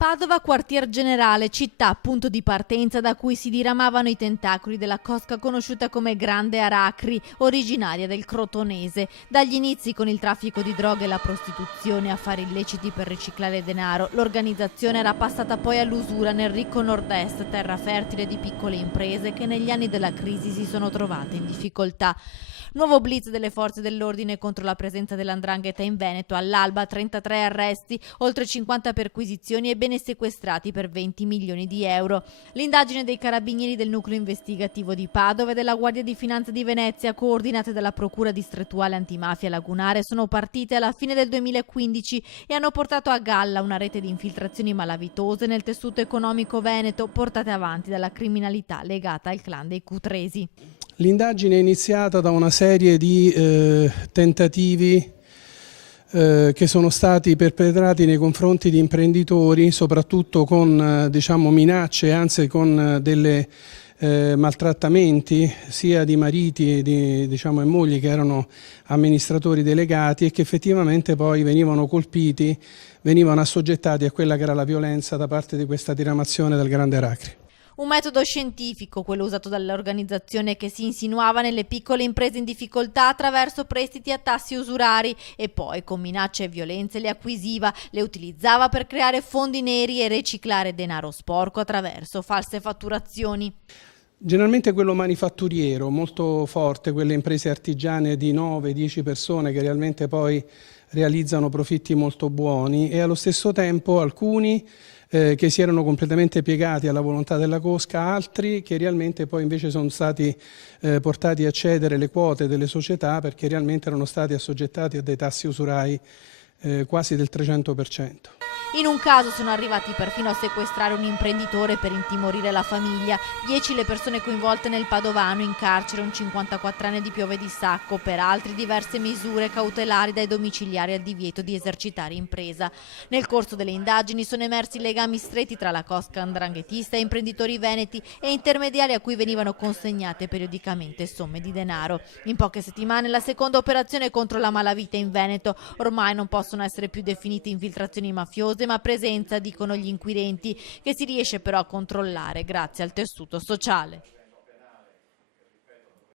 Padova, quartier generale, città punto di partenza da cui si diramavano i tentacoli della cosca conosciuta come Grande Aracri, originaria del Crotonese. Dagli inizi con il traffico di droghe e la prostituzione, affari illeciti per riciclare denaro, l'organizzazione era passata poi all'usura nel ricco nord-est, terra fertile di piccole imprese che negli anni della crisi si sono trovate in difficoltà. Nuovo blitz delle forze dell'ordine contro la presenza dell''ndrangheta in Veneto. All'alba 33 arresti, oltre 50 perquisizioni e beni sequestrati per 20 milioni di euro. L'indagine dei carabinieri del nucleo investigativo di Padova e della Guardia di Finanza di Venezia, coordinate dalla Procura distrettuale antimafia lagunare, sono partite alla fine del 2015 e hanno portato a galla una rete di infiltrazioni malavitose nel tessuto economico veneto, portate avanti dalla criminalità legata al clan dei Cutresi. L'indagine è iniziata da una serie di tentativi che sono stati perpetrati nei confronti di imprenditori, soprattutto con minacce, anzi con delle maltrattamenti sia di mariti e mogli che erano amministratori delegati e che effettivamente poi venivano colpiti, venivano assoggettati a quella che era la violenza da parte di questa diramazione del Grande Aracri. Un metodo scientifico, quello usato dall'organizzazione, che si insinuava nelle piccole imprese in difficoltà attraverso prestiti a tassi usurari e poi con minacce e violenze le acquisiva, le utilizzava per creare fondi neri e riciclare denaro sporco attraverso false fatturazioni. Generalmente quello manifatturiero, molto forte, quelle imprese artigiane di 9-10 persone che realmente poi realizzano profitti molto buoni, e allo stesso tempo alcuni che si erano completamente piegati alla volontà della cosca, altri che realmente poi invece sono stati portati a cedere le quote delle società perché realmente erano stati assoggettati a dei tassi usurai quasi del 300%. In un caso sono arrivati perfino a sequestrare un imprenditore per intimorire la famiglia. 10 le persone coinvolte nel padovano, in carcere un 54enne di Piove di Sacco, per altri diverse misure cautelari dai domiciliari al divieto di esercitare impresa. Nel corso delle indagini sono emersi legami stretti tra la cosca 'ndranghetista e imprenditori veneti e intermediari a cui venivano consegnate periodicamente somme di denaro. In poche settimane la seconda operazione contro la malavita in Veneto. Ormai non possono essere più definite infiltrazioni mafiose, ma presenza, dicono gli inquirenti, che si riesce però a controllare grazie al tessuto sociale.